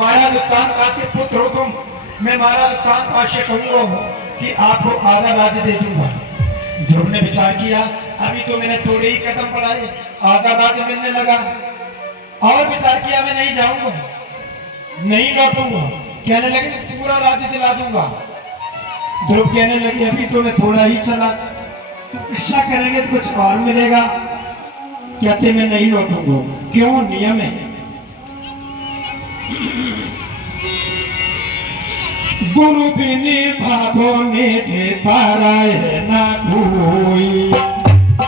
महाराज उत्तान के पुत्र हो तुम। मैं महाराज उत्तान से कहूंगा कि आपको आधा राज्य दे दूंगा। ध्रुव ने विचार किया, अभी तो मैंने थोड़े ही कदम बढ़ाए, आधा राज्य मिलने लगा। और विचार किया, मैं नहीं जाऊंगा, नहीं लौटूंगा। कहने लगे पूरा राज्य दिला दूंगा। ध्रुव कहने लगे अभी तो मैं थोड़ा ही चला, तो इच्छा करेंगे तो कुछ और मिलेगा। कहते मैं नहीं लौटूंगा। क्यों? नियम है। गुरु बिनी भावो ने देता रहे ना कोई।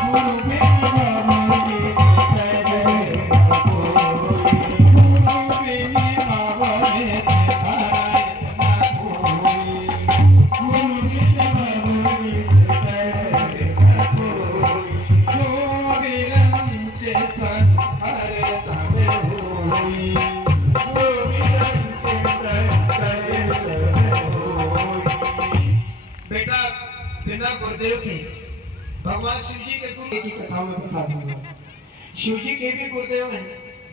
गुरु बिनी भावो ने देता रहे ना कोई। गुरु बिनी भावो ने देता रहे ना कोई। गुरु बिनी भावो ने देता रहे ना कोई। जो विरंचे संकर तबे होई। बेटा बिना गुरुदेव के भगवान शिव जी के गुरु की कथा में बता दूंगा। शिव जी के भी गुरुदेव हैं,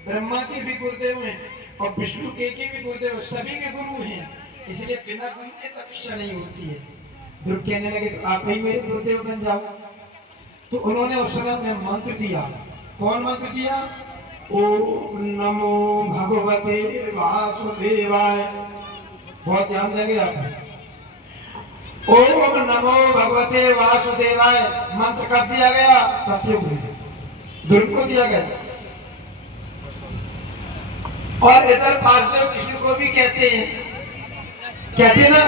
ब्रह्मा के भी गुरुदेव हैं और विष्णु के भी गुरुदेव हैं, सभी के गुरु हैं। इसलिए बिना गुरु के तपस्या नहीं होती है। ध्रुव कहने लगे तो आप ही मेरे गुरुदेव बन जाओ। तो उन्होंने उस समय अपने मंत्र दिया। कौन मंत्र दिया? ओम नमो भगवते वासुदेवाय। बहुत ध्यान देंगे आप। ओम नमो भगवते वासुदेवाय मंत्र कर दिया गया। सतयुग में ध्रुव को दिया गया। और इधर वासुदेव कृष्ण को भी कहते हैं ना,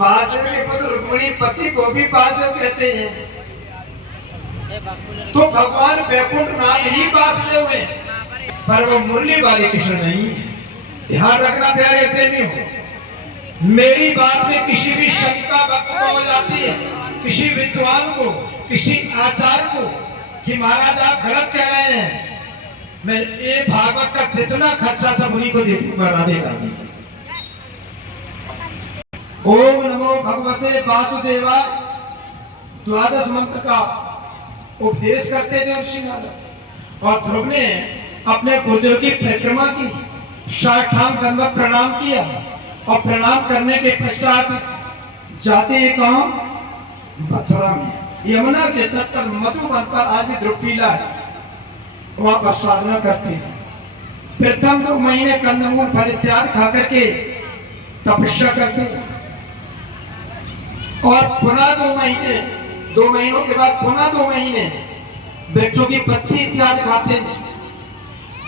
वासुदेव के पुत्र रुक्मिणी पति को भी वासुदेव कहते हैं। तो भगवान वैकुंठ नाथ ही वासुदेव हैं, पर वो मुरली वाले कृष्ण नहीं है। ध्यान रखना प्यारे प्रेमी हो। मेरी बात में किसी भी शंका वक्त को हो जाती है, किसी विद्वान को, किसी आचार्य को, कि महाराज आप गलत कह रहे हैं, मैं ये भागवत का जितना खर्चा सब उन्हीं को दे दूंगा। राधे राधे। ओम नमो भगवते वासुदेवाय द्वादश मंत्र का उपदेश करते थे ऋषि नारद। और ध्रुव ने अपने गुरुदेव की परिक्रमा की, साष्टांग दंडवत प्रणाम किया। और प्रणाम करने के पश्चात जाते हैं कहाँ? मथुरा में, यमुना के तट पर मधुबन पर आज भी ध्रुव टीला है, वहां पर साधना करते हैं। प्रथम 2 महीने कंदमूल फल इत्यादि खा करके तपस्या करते हैं। और पुनः 2 महीनों के बाद पुनः 2 महीने वृक्षों की पत्ती इत्यादि खाते हैं।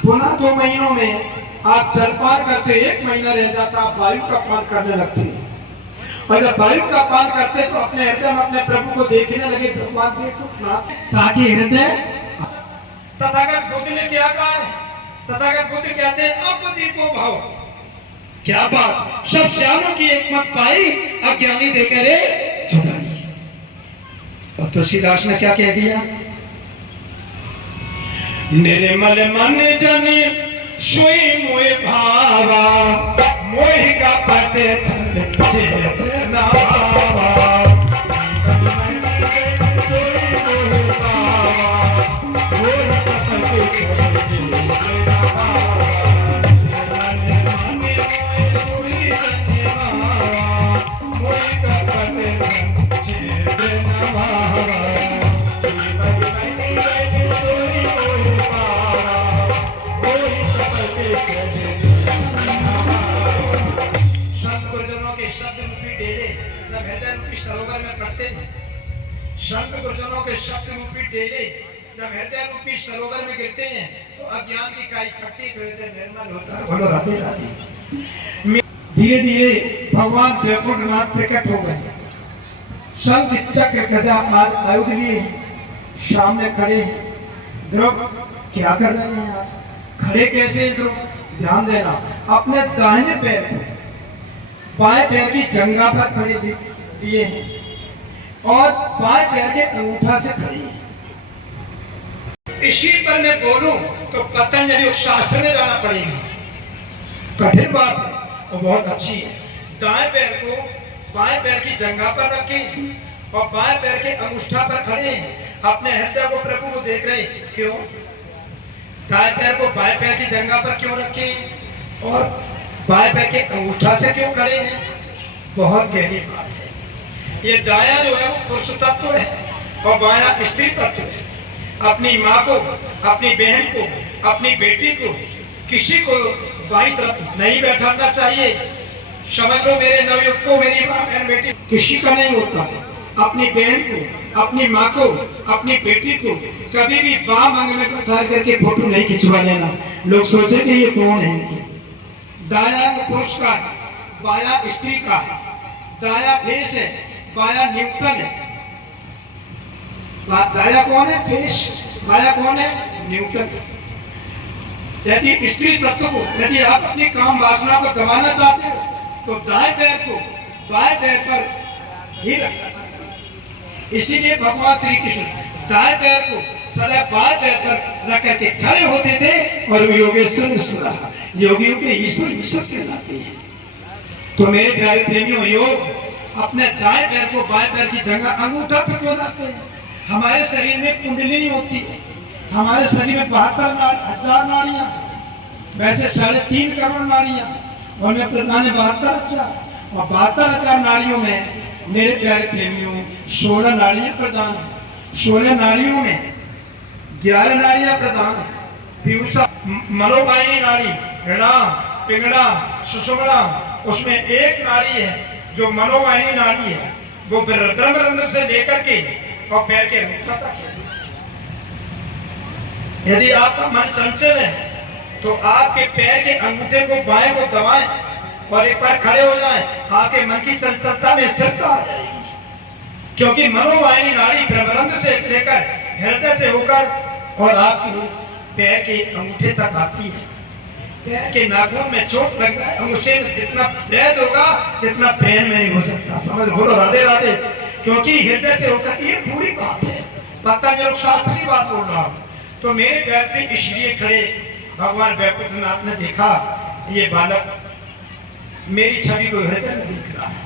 पुनः 2 महीनों में आप जलपान करते, 1 महीना रह जाता, आप वायु का पान करने लगते हैं। और जब वायु का पान करते तो अपने हृदय में अपने प्रभु को देखने लगे। भगवान देखो ना, ताकि हृदय। तथागत बुद्ध ने क्या कहा है? तथागत बुद्ध कहते हैं अब दीपो भाव। क्या बात, सब श्यामों की एक मत पाई, अज्ञानी देकर जुदाई। और तुलसीदास ने क्या कह दिया? निर्मल मन जन सोई मोए भावा, मोहि का पटे चेतना भावा। संत गुरुजनों के शब्द रूपी डेले जब हृदय रूपी सरोवर में गिरते हैं तो अज्ञान की काई कटी तो हृदय निर्मल होता है। बोलो राधे राधे। धीरे धीरे भगवान वैकुंठ नाथ प्रकट हो गए। शंख चक्र गदा आज आयुध लिए सामने खड़े हैं। ध्रुव क्या कर रहे हैं आज? खड़े कैसे? ध्रुव ध्यान देना, अपने दाहिने पैर को बाएं पैर की जंघा पर खड़े दिए हैं और बाएं पैर के अंगूठा से खड़ी है। इसी पर मैं बोलूं तो पतंजलि शास्त्र में जाना पड़ेगा। कठिन बात है और बहुत अच्छी है। दाएं पैर को बाएं पैर की जंघा पर रखें और बाएं पैर के अंगूठा पर खड़े हैं। अपने हृदय को प्रभु को देख रहे हैं। क्यों? दाएं पैर को बाएं पैर की जंघा पर क्यों रखें और बाएं पैर के अंगूठा से क्यों खड़े हैं? बहुत गहरी बात है। ये दाया जो है वो पुरुष तत्व है और बाया स्त्री तत्व है। अपनी माँ को, अपनी बहन को, अपनी बेटी को, किसी को बाई तरफ नहीं बैठाना चाहिए। समझ लो मेरे नवयुवक को, मेरी माँ बहन बेटी, किसी का नहीं होता है। अपनी बहन को, अपनी माँ को, अपनी बेटी को कभी भी बाम अंग में बैठा करके फोटो नहीं खिंचवा लेना। लोग सोचे कि ये कौन है इनकी। दाया पुरुष का है, बाया स्त्री का है। दाया फेस है, बाया न्यूट्रल है। दाया कौन है? फेस। बाया कौन है? न्यूट्रल। यदि स्त्री तत्व को, यदि आप अपनी काम वासना को दबाना चाहते हो तो दाएं पैर को बाएं पैर पर ही रखना। इसीलिए भगवान श्री कृष्ण दाएं पैर को सदैव बाएं पैर पर रख करके खड़े होते थे और योगेश्वर योगियों के ईश्वर ईश्वर कहलाते हैं। तो मेरे प्यारे प्रेमियों, योग अपने दाएं पैर को बाएं पैर की जगह अंगूठा पर क्यों लाते हैं? हमारे शरीर में कुंडलिनी होती है। हमारे शरीर में 72,000 नाड़ियां, वैसे 3.5 करोड़ नाड़ियां, और मैं प्रधान 72,000 और 72,000 नाड़ियों में मेरे प्यारे प्रेमियों 16 नाड़ियां प्रदान है। 16 नाड़ियों में 11 नाड़ियां प्रदान है। पीयूषा मनोवाहिनी नाड़ी, हृदय, पिंगला, सुषुम्ना, उसमें एक नाड़ी है जो मनोवाहिनी नाड़ी है। वो ब्रह्मरंध्र से लेकर के और पैर के अंगूठा तक है। यदि आपका मन चंचल है तो आपके पैर के अंगूठे को बाएं को दबाएं और एक बार खड़े हो जाएं, आपके मन की चंचलता में स्थिरता आ जाएगी। क्योंकि मनोवाहिनी नाड़ी ब्रह्मरंध्र से लेकर हृदय से होकर और आपके पैर के अंगूठे तक आती है। पैर के नाखून में चोट लग जाए, अंगूठे में जितना दर्द होगा जितना पैर में नहीं हो सकता। समझ बोलो राधे राधे। क्योंकि हृदय से होकर, ये पूरी बात है, पतंजलि शास्त्र की बात बोल रहा हूँ। तो मेरे पैर पे इसलिए खड़े भगवान वैकुंठनाथ ने देखा ये बालक मेरी छवि को हृदय में देख रहा है,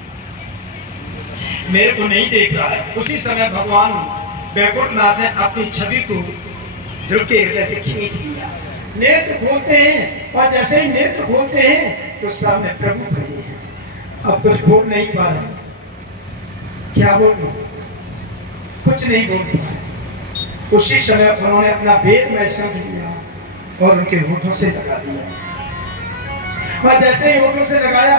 मेरे को नहीं देख रहा है। उसी समय भगवान वैकुंठनाथ ने अपनी छवि को ध्रुव के हृदय से खींच लिया। नेत्र खोलते हैं और जैसे ही नेत्र खोलते हैं तो सामने प्रभु खड़े हैं। अब कुछ बोल नहीं पा रहे। क्या बोलूं? कुछ नहीं बोल पा रहे। उसी समय उन्होंने अपना वेदमय शब्द लिया और उनके होठों से लगा दिया। और जैसे ही होठों से लगाया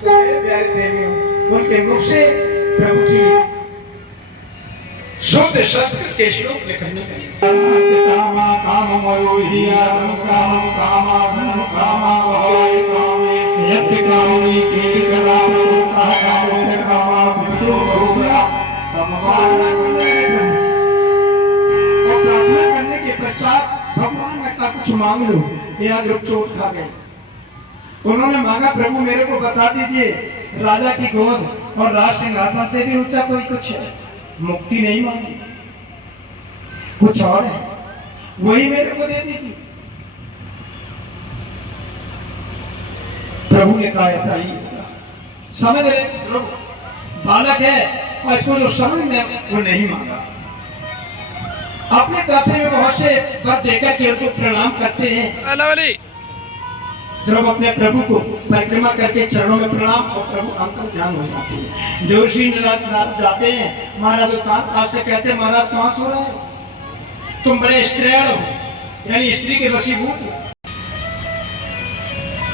तो मेरे प्यारे प्रेमियों, उनके मुख से प्रभु की शुद्ध संस्कृत के श्लोक निकलने लगे। कामा काममयो हि आदम कामं कामाधम कामावहै कामे यत् कामनि कीटकला पुरुषः कामो कामा विभुतो बहुला। प्रार्थना करने के पश्चात भगवान ने कहा कुछ मांग लो। यह लोग चोट खा गए। उन्होंने मांगा प्रभु मेरे को बता दीजिए राजा की गोद और राज सिंहासन से भी ऊंचा कोई कुछ है। मुक्ति नहीं मांगी, कुछ और है, वही मेरे को दे दीजिए। प्रभु ने कहा ऐसा ही होगा। समझ रहे लोग, बालक है और इसको जो समझ में वो नहीं मांगा। अपने तरफ से बहुत से वर देकर के उनको प्रणाम करते हैं। ध्रुव अपने प्रभु को परिक्रमा करके चरणों में प्रणाम और प्रभु अंतर ध्यान हो जाते हैं। देवर्षि नारद जाते हैं, महाराज उत्तान से कहते हैं महाराज कहाँ सो रहे हो? तुम बड़े स्त्रीण हो, यानी स्त्री के वशीभूत हो,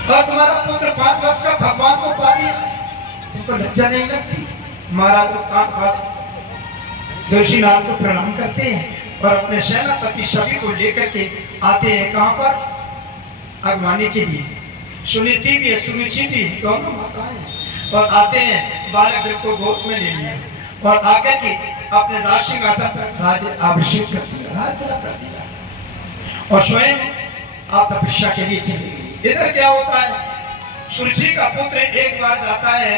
और तुम्हारा पुत्र 5 वर्ष का भगवान को पा लिया, तुमको लज्जा नहीं लगती? महाराज उत्तान देवर्षि नारद को प्रणाम करते हैं और अपने सेनापति सभी को लेकर के आते हैं। कहाँ पर? अगवानी के लिए। सुनीति भी है, सुरुचि भी है, दोनों माताएं। और आते हैं, बालक को गोद में ले लिया और आकर के अपने राज सिंहासन पर राज अभिषेक कर दिया, राज कर दिया और स्वयं आप तपस्या के लिए चली गई। इधर क्या होता है? सुरुचि का पुत्र एक बार जाता है